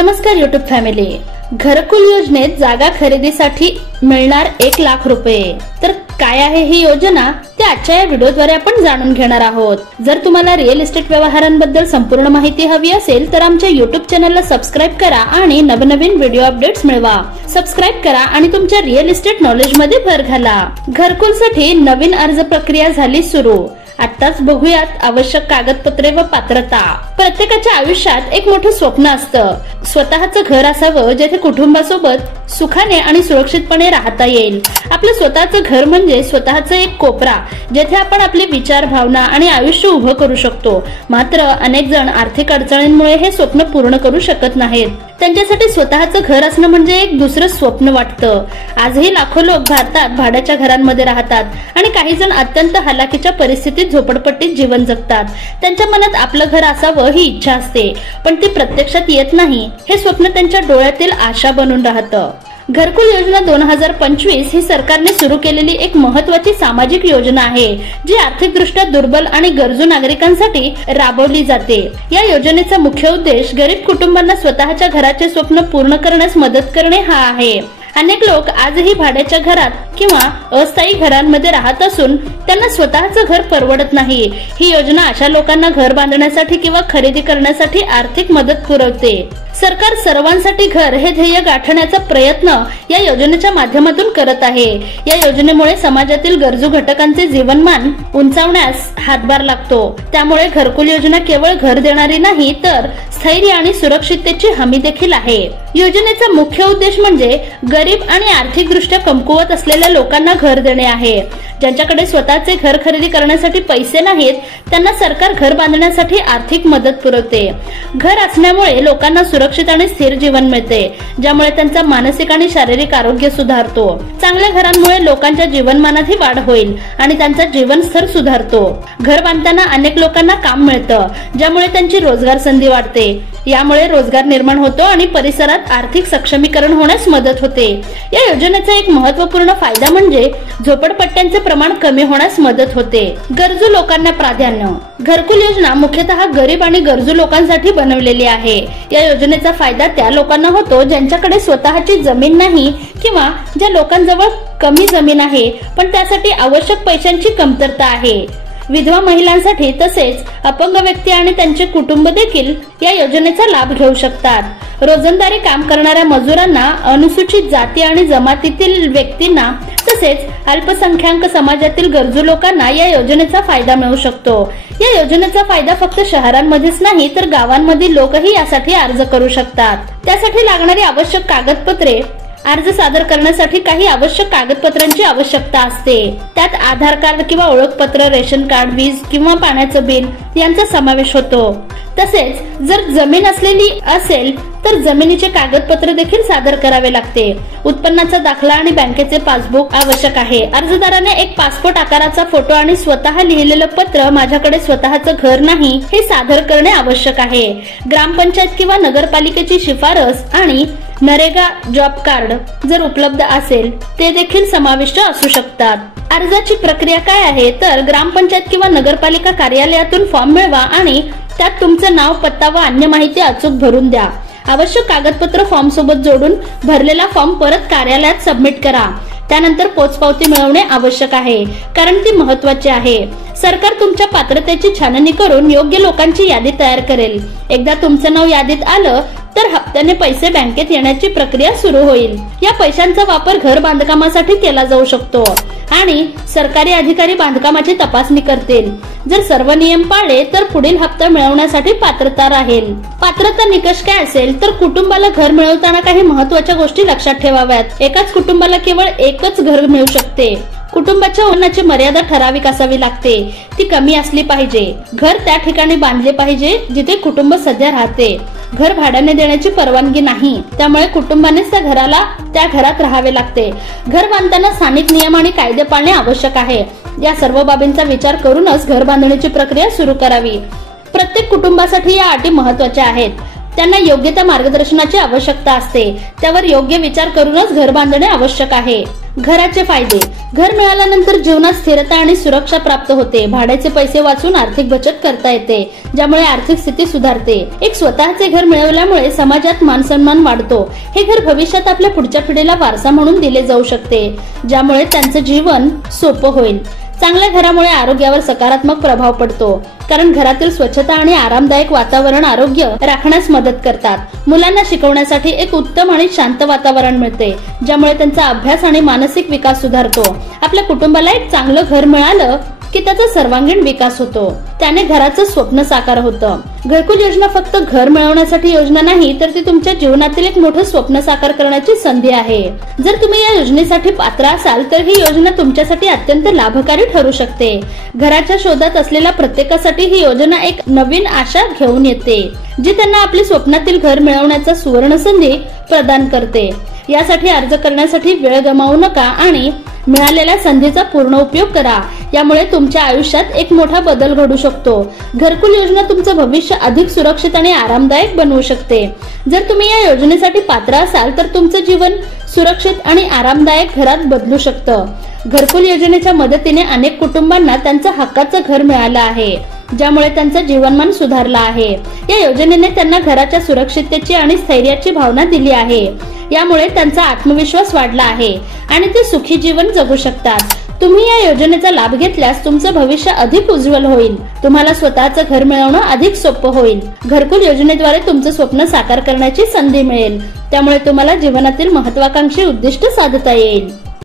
नमस्कार YouTube family. घरकुल योजनेत जागा खरेदीसाठी मिळणार 1 लाख रुपये. तर काय आहे ही योजना ते आजच्या या व्हिडिओद्वारे आपण जाणून घेणार आहोत. जर तुम्हाला रिअल इस्टेट व्यवहारांबद्दल संपूर्ण माहिती हवी असेल तर आमच्या YouTube चॅनलला सबस्क्राइब करा आणि नवनवीन व्हिडिओ अपडेट्स मिळवा. सबस्क्राइब करा आणि तुमच्या रिअल इस्टेट नॉलेज मध्ये भर घाला. घरकुलसाठी नवीन अर्ज प्रक्रिया झाली सुरू. आताच बघूयात आवश्यक कागदपत्रे व पात्रता. प्रत्येकाच्या आयुष्यात एक मोठं स्वप्न असतं. स्वतःचं घर असावं जेथे कुटुंबासोबत सुखाने आणि सुरक्षितपणे राहता येईल. आपलं स्वतःचं घर म्हणजे स्वतःचं एक कोपरा जेथे आपण आपले विचार, भावना आणि आयुष्य उभं करू शकतो. मात्र अनेक जण आर्थिक अडचणींमुळे हे स्वप्न पूर्ण करू शकत नाहीत. त्यांच्यासाठी स्वतःचं घर असणं म्हणजे एक दुसरं स्वप्न वाटतं. आजही लाखो लोक भारतात भाड्याच्या घरांमध्ये राहतात आणि काही जण अत्यंत हलाखीच्या परिस्थितीत झोपडपट्टीत जीवन जगतात. त्यांच्या मनात आपलं घर असावं ही इच्छा असते, पण ती प्रत्यक्षात येत नाही. हे स्वप्न त्यांच्या डोळ्यातील आशा बनून राहतं. घरकुल योजना 2025 ही सरकारने सुरू केलेली एक महत्वाची सामाजिक योजना आहे, जी आर्थिकदृष्ट्या दुर्बल आणि गरजू नागरिकांसाठी राबवली जाते. या योजनेचा मुख्य उद्देश गरीब कुटुंबांना स्वतःच्या घराचे स्वप्न पूर्ण करण्यास मदत करणे हा आहे. अनेक लोक आजही भाड्याच्या घरात किंवा अस्थायी घरांमध्ये राहत असून त्यांना स्वतःचं घर परवडत नाही. ही योजना अशा लोकांना घर बांधण्यासाठी किंवा खरेदी करण्यासाठी आर्थिक मदत पुरवते. सरकार सर्वांसाठी घर हे ध्येय गाठण्याचा प्रयत्न या योजनेच्या माध्यमातून करत आहे. या योजनेमुळे समाजातील गरजू घटकांचे जीवनमान उंचावण्यास हातभार लागतो. त्यामुळे घरकुल योजना केवळ घर देणारी नाही तर स्थैर्य आणि सुरक्षिततेची हमी देखील आहे. योजनेचा मुख्य उद्देश म्हणजे गरीब आणि आर्थिकदृष्ट्या कमकुवत असलेल्या लोकांना घर देणे आहे. ज्यांच्याकडे स्वतःचे घर खरेदी करण्यासाठी पैसे नाहीत त्यांना सरकार घर बांधण्यासाठी आर्थिक मदत पुरवते. घर असण्यामुळे लोकांना सुरक्षित आणि स्थिर जीवन मिळते, ज्यामुळे त्यांचा मानसिक आणि शारीरिक आरोग्य सुधारतो. चांगल्या घरांमुळे लोकांच्या जीवनमानातही वाढ होईल आणि त्यांचा जीवन स्तर सुधारतो. घर बांधताना अनेक लोकांना काम मिळतं, ज्यामुळे त्यांची रोजगार संधी वाढते. यामुळे रोजगार निर्माण होतो आणि परिसरात आर्थिक सक्षमीकरण होण्यास मदत होते. या योजनेचा एक महत्त्वपूर्ण फायदा म्हणजे झोपडपट्ट्यांचे प्रमाण कमी होण्यास मदत होते. गरजू लोकांना प्राधान्य. घरकुल योजना मुख्यतः गरीब आणि गरजू लोकांसाठी बनवलेली आहे. या योजनेचा फायदा त्या लोकांना होतो ज्यांच्याकडे स्वतःची जमीन नाही किंवा ज्या लोकांजवळ कमी जमीन आहे पण त्यासाठी आवश्यक पैशांची कमतरता आहे. विधवा महिलांसाठी तसेच अपंग व्यक्ती आणि त्यांचे कुटुंब देखील या योजनेचा लाभ घेऊ शकतात. रोजंदारी काम करणाऱ्या मजुरांना, अनुसूचित जाती आणि जमातीतील व्यक्तींना तसेच अल्पसंख्याक समाजातील गरजू लोकांना या योजनेचा फायदा मिळू शकतो. या योजनेचा फायदा फक्त शहरांमध्येच नाही तर गावांमधील लोकही यासाठी अर्ज करू शकतात. त्यासाठी लागणारी आवश्यक कागदपत्रे. अर्ज सादर करण्यासाठी काही आवश्यक कागदपत्रांची आवश्यकता असते. त्यात आधार कार्ड किंवा ओळखपत्र, रेशन कार्ड, वीज किंवा पाण्याचं बिल यांचा समावेश होतो. तसेच जर जमीन असलेली असेल तर जमिनीचे कागदपत्र देखील सादर करावे लागते. उत्पन्नाचा दाखला आणि बँकेचे पासबुक आवश्यक आहे. अर्जदाराने एक पासपोर्ट आकाराचा फोटो आणि स्वतः लिहिलेलं पत्र "माझ्याकडे स्वतःचं घर नाही" हे सादर करणे आवश्यक आहे. ग्रामपंचायत किंवा नगरपालिकेची शिफारस आणि नरेगा जॉब कार्ड जर उपलब्ध असेल ते देखील समाविष्ट असू शकतात. अर्जाची प्रक्रिया काय आहे तर ग्रामपंचायत किंवा नगरपालिका कार्यालयातून फॉर्म मिळवा आणि त्यात तुमचं नाव, पत्ता व अन्य माहिती अचूक भरून द्या. आवश्यक कागदपत्र फॉर्म सोबत जोडून भरलेला फॉर्म परत कार्यालयात सबमिट करा. त्यानंतर पोचपावती मिळवणे आवश्यक आहे, कारण ती महत्वाची आहे. सरकार तुमच्या पात्रतेची छाननी करून योग्य लोकांची यादी तयार करेल. एकदा तुमचं नाव यादीत आलं तर हप्त्याने पैसे बँकेत येण्याची प्रक्रिया सुरू होईल. या पैशांचा वापर घर बांधकामासाठी केला जाऊ शकतो आणि सरकारी अधिकारी बांधकामाची तपासणी करतील. जर सर्व नियम पाळले तर पुढील हप्ता मिळवण्यासाठी पात्रता राहील. पात्रता निकष काय असेल तर कुटुंबाला घर मिळवताना काही महत्वाच्या गोष्टी लक्षात ठेवाव्यात. एकाच कुटुंबाला केवळ एकच घर मिळू शकते. कुटुंबाच्या उत्पन्नाची मर्यादा ठराविक असावी लागते. ती कमी असली पाहिजे. घर त्या ठिकाणी बांधले पाहिजे जिथे कुटुंब सध्या राहते. घर भाड्याने देण्याची परवानगी नाही, त्यामुळे कुटुंबानेच त्या घरात राहावे लागते. घर बांधताना स्थानिक नियम आणि कायदे पाळणे आवश्यक आहे. या सर्व बाबींचा विचार करूनच घर बांधण्याची प्रक्रिया सुरू करावी. प्रत्येक कुटुंबासाठी या अटी महत्वाच्या आहेत. त्यांना योग्य त्या मार्गदर्शनाची आवश्यकता असते. त्यावर योग्य विचार करूनच घर बांधणे आवश्यक आहे. घराचे फायदे. घर मिळाल्यानंतर जीवनात स्थिरता आणि सुरक्षा प्राप्त होते. भाड्याचे पैसे वाचून आर्थिक बचत करता येते, ज्यामुळे आर्थिक स्थिती सुधारते. एक स्वतःचे घर मिळवल्यामुळे समाजात मानसन्मान वाढतो. हे घर भविष्यात आपल्या पुढच्या पिढीला वारसा म्हणून दिले जाऊ शकते, ज्यामुळे त्यांचं जीवन सोपं होईल. चांगल्या घरामुळे आरोग्यावर सकारात्मक प्रभाव पडतो, कारण घरातील स्वच्छता आणि आरामदायक वातावरण आरोग्य राखण्यास मदत करतात. मुलांना शिकवण्यासाठी एक उत्तम आणि शांत वातावरण मिळते, ज्यामुळे त्यांचा अभ्यास आणि मानसिक विकास सुधारतो. आपल्या कुटुंबाला एक चांगलं घर मिळालं की त्याचा सर्वांगीण विकास होतो. त्याने घराचं स्वप्न साकार होतं. घरकुल योजना फक्त घर मिळवण्यासाठी योजना नाही, तर ती तुमच्या जीवनातील एक मोठं स्वप्न साकार करण्याची संधी आहे. जर तुम्ही या योजनेसाठी पात्र असाल तर ही योजना तुमच्यासाठी अत्यंत लाभकारी ठरू शकते. घराच्या शोधात असलेल्या प्रत्येकासाठी ही योजना एक नवीन आशा घेऊन येते, जी त्यांना आपली स्वप्नातील घर मिळवण्याचा सुवर्ण संधी प्रदान करते. यासाठी अर्ज करण्यासाठी वेळ गमावू नका आणि मिळालेल्या संधीचा पूर्ण उपयोग करा. यामुळे तुमच्या आयुष्यात एक मोठा बदल घडू शकतो. घरकुल योजना तुमचं भविष्य अधिक सुरक्षित आणि आरामदायक बनवू शकते. जर तुम्ही या योजनेसाठी पात्र असाल तर तुमचं जीवन सुरक्षित आणि आरामदायक घरात बदलू शकतं. घरकुल योजनेच्या मदतीने अनेक कुटुंबांना त्यांचं हक्काचं घर मिळालं आहे, ज्यामुळे त्यांचं जीवनमान सुधारलं आहे. या योजनेने त्यांना घराच्या सुरक्षिततेची आणि स्थैर्याची भावना दिली आहे. यामुळे त्यांचा आत्मविश्वास वाढला आहे आणि ते सुखी जीवन जगू शकतात. तुम्ही या योजनेचा लाभ घेतल्यास तुमचं भविष्य अधिक उज्ज्वल होईल. तुम्हाला स्वतःचं घर मिळवणं अधिक सोपं होईल. घरकुल योजनेद्वारे तुमचं स्वप्न साकार करण्याची संधी मिळेल, त्यामुळे तुम्हाला जीवनातील महत्वाकांक्षी उद्दिष्ट साधता येईल.